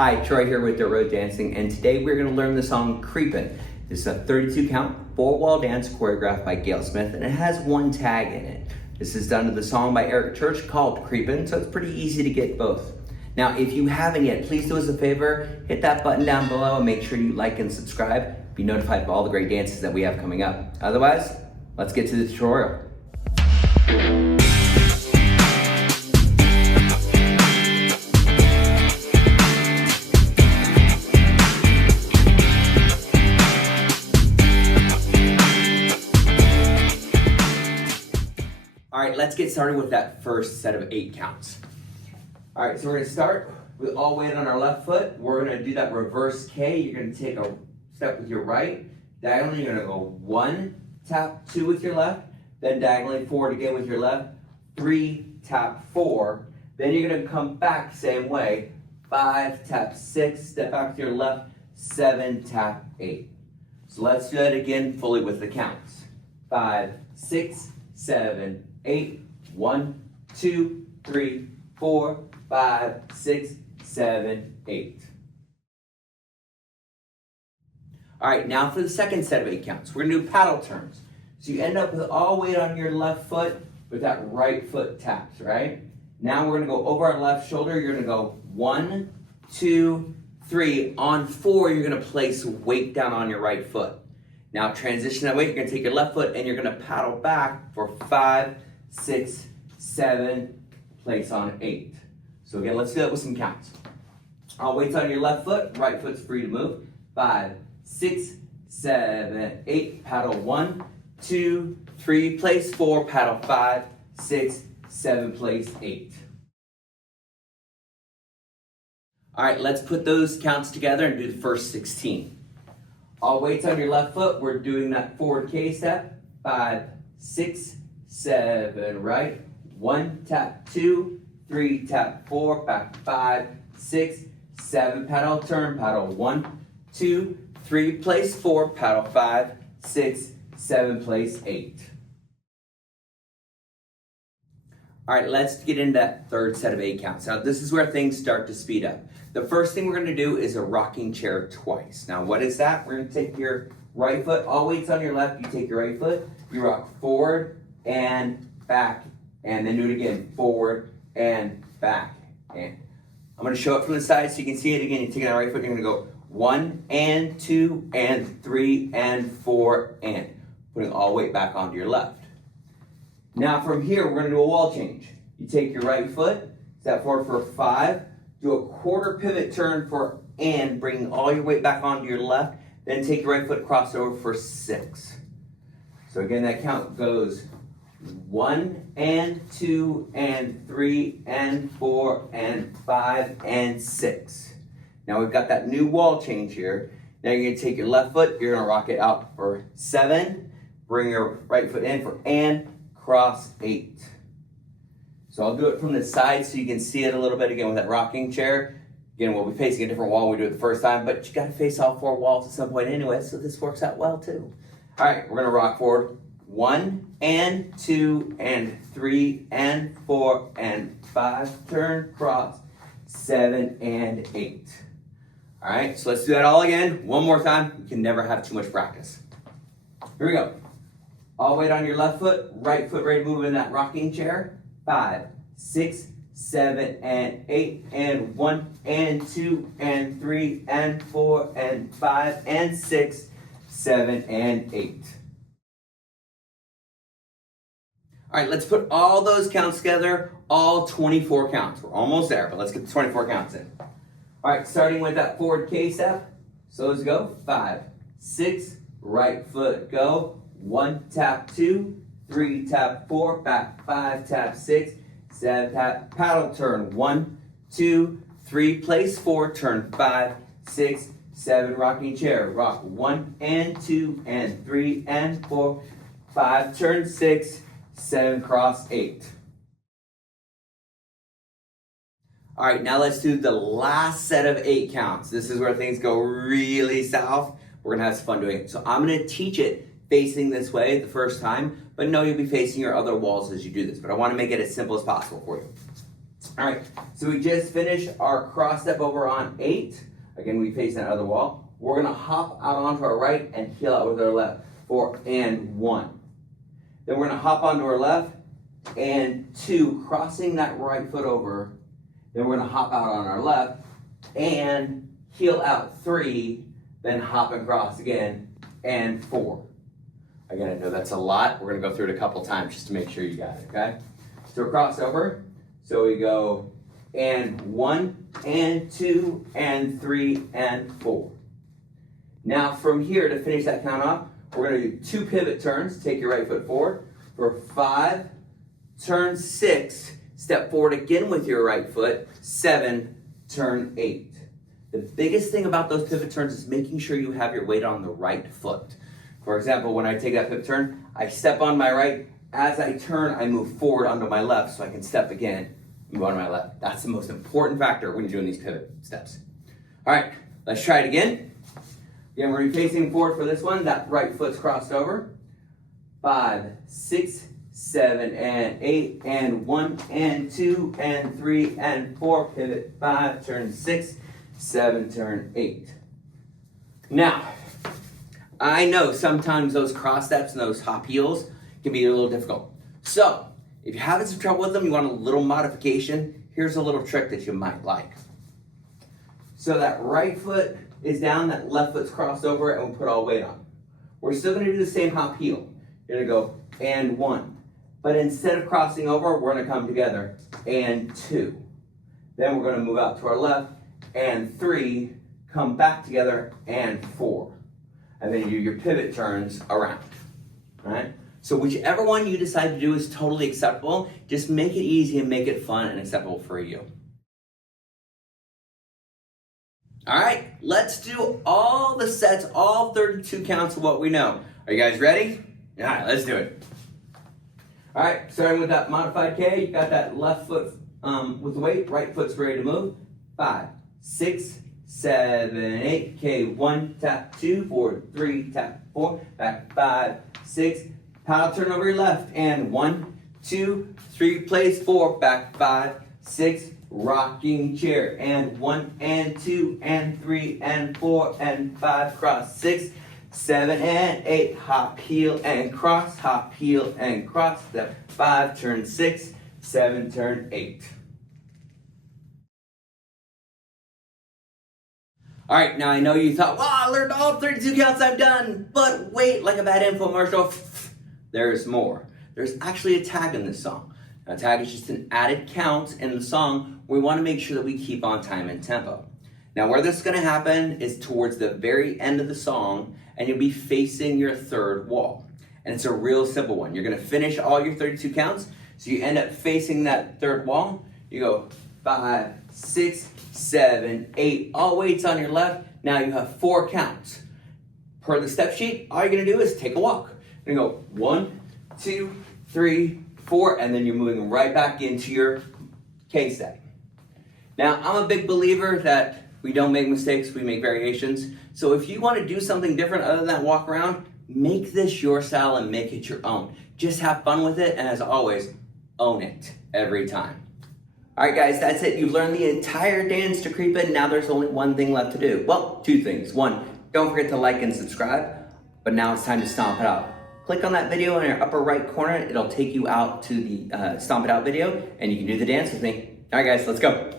Hi, Troy here with the Road Dancing, and today we're going to learn the song Creepin. This is a 32 count, 4-wall dance choreographed by Gail Smith, and it has one tag in it. This is done to the song by Eric Church called Creepin, so it's pretty easy to get both. Now, if you haven't yet, please do us a favor, hit that button down below and make sure you like and subscribe. Be notified of all the great dances that we have coming up. Otherwise, let's get to the tutorial. All right, let's get started with that first set of 8 counts. All right, so we're gonna start with all weight on our left foot. We're gonna do that reverse K. You're gonna take a step with your right. Diagonally, you're gonna go 1, tap 2 with your left, then diagonally forward again with your left, 3, tap 4. Then you're gonna come back same way, 5, tap 6, step back with your left, 7, tap 8. So let's do that again fully with the counts. 5, 6, 7, 8, 1, 2, 3, 4, 5, 6, 7, 8. All right, now for the second set of 8 counts, we're gonna do paddle turns. So you end up with all weight on your left foot, but that right foot taps, right? Now we're gonna go over our left shoulder. You're gonna go 1, 2, 3. On 4, you're gonna place weight down on your right foot. Now transition that weight, you're gonna take your left foot and you're gonna paddle back for 5, 6, 7, place on 8. So again, let's do that with some counts. All weight's on your left foot, right foot's free to move. 5, 6, 7, 8, paddle 1, 2, 3, place 4, paddle 5, 6, 7, place 8. All right, let's put those counts together and do the first 16. All weight's on your left foot, we're doing that forward K step. 5, 6, 7, right. 1, tap 2, 3, tap 4, back 5, 6, 7, paddle turn, paddle 1, 2, 3, place 4, paddle 5, 6, 7, place 8. All right, let's get into that third set of 8 counts. Now, this is where things start to speed up. The first thing we're gonna do is a rocking chair twice. Now, what is that? We're gonna take your right foot, all weight's on your left, you take your right foot, you rock forward and back, and then do it again, forward and back. And I'm gonna show it from the side so you can see it again. You're taking that right foot, you're gonna go 1 and 2 and 3 and 4 and putting all weight back onto your left. Now from here, we're gonna do a wall change. You take your right foot, step forward for 5, do a quarter pivot turn for and, bringing all your weight back onto your left, then take your right foot, cross over for 6. So again, that count goes 1 and 2 and 3 and 4 and 5 and 6. Now we've got that new wall change here. Now you're gonna take your left foot, you're gonna rock it out for 7, bring your right foot in for and, cross 8. So I'll do it from the side so you can see it a little bit again with that rocking chair. Again, we'll be facing a different wall when we do it the first time, but you gotta face all 4 walls at some point anyway, so this works out well too. All right, we're gonna rock forward 1 and 2 and 3 and 4 and 5, turn, cross, 7 and 8. All right, so let's do that all again. One more time. You can never have too much practice. Here we go. All weight on your left foot, right foot ready to move in that rocking chair. 5, 6, 7, and 8, and 1, and 2, and 3, and 4, and 5, and 6, 7, and 8. All right, let's put all those counts together, all 24 counts. We're almost there, but let's get the 24 counts in. All right, starting with that forward K step. So let's go. 5, 6, right foot, go. 1, tap 2, 3, tap 4, back 5, tap 6, 7, tap, paddle turn. 1, 2, 3, place 4, turn 5, 6, 7, rocking chair. Rock 1 and 2 and 3 and 4, 5, turn 6, 7, cross 8. All right, now let's do the last set of 8 counts. This is where things go really south. We're gonna have some fun doing it. So I'm gonna teach it facing this way the first time, but no, you'll be facing your other walls as you do this. But I wanna make it as simple as possible for you. All right, so we just finished our cross step over on 8. Again, we face that other wall. We're gonna hop out onto our right and heel out with our left. 4 and 1. Then we're gonna hop onto our left and 2, crossing that right foot over. Then we're gonna hop out on our left and heel out 3, then hop and cross again, and 4. Again, I know that's a lot. We're gonna go through it a couple times just to make sure you got it, okay? So cross over. So we go and 1 and 2 and 3 and 4. Now from here, to finish that count off, we're gonna do 2 pivot turns. Take your right foot forward for 5, turn 6, step forward again with your right foot, 7, turn 8. The biggest thing about those pivot turns is making sure you have your weight on the right foot. For example, when I take that pivot turn, I step on my right. As I turn, I move forward onto my left so I can step again, move on to my left. That's the most important factor when you're doing these pivot steps. All right, let's try it again. Again, we're gonna be facing forward for this one. That right foot's crossed over. 5, 6, 7, and 8, and 1, and 2, and 3, and 4. Pivot 5, turn 6, 7, turn 8. Now, I know sometimes those cross steps and those hop heels can be a little difficult. So, if you're having some trouble with them, you want a little modification, here's a little trick that you might like. So that right foot is down, that left foot's crossed over, and we'll put all weight on. We're still gonna do the same hop heel. You're gonna go and 1. But instead of crossing over, we're gonna come together and 2. Then we're gonna move out to our left and 3, come back together and 4. And then you do your pivot turns around, all right? So whichever one you decide to do is totally acceptable. Just make it easy and make it fun and acceptable for you. All right, let's do all the sets, all 32 counts of what we know. Are you guys ready? All right, let's do it. All right, starting with that modified K, you got that left foot with the weight, right foot's ready to move. 5, 6, 7, 8, K, 1, tap, 2, forward, 3, tap, 4, back, 5, 6, paddle turn over your left, and 1, 2, 3, place 4, back, 5, 6, rocking chair, and 1, and 2, and 3, and 4, and 5, cross, 6, 7, and 8, hop, heel, and cross, hop, heel, and cross, step 5, turn 6, 7, turn 8. All right, now I know you thought, wow, I learned all 32 counts, I'm done. But wait, like a bad infomercial, there's more. There's actually a tag in this song. Now, a tag is just an added count in the song. We want to make sure that we keep on time and tempo. Now, where this is going to happen is towards the very end of the song, and you'll be facing your third wall. And it's a real simple one. You're going to finish all your 32 counts, so you end up facing that third wall. You go 5, 6, 7, 8, all weights on your left. Now you have 4 counts. Per the step sheet, all you're gonna do is take a walk. You're gonna go 1, 2, 3, 4, and then you're moving right back into your K set. Now, I'm a big believer that we don't make mistakes, we make variations. So if you wanna do something different other than that walk around, make this your style and make it your own. Just have fun with it, and as always, own it every time. All right, guys, that's it. You've learned the entire dance to Creepin. Now there's only one thing left to do. Well, 2 things. 1, don't forget to like and subscribe. But now it's time to stomp it out. Click on that video in your upper right corner. It'll take you out to the Stomp It Out video, and you can do the dance with me. All right, guys, let's go.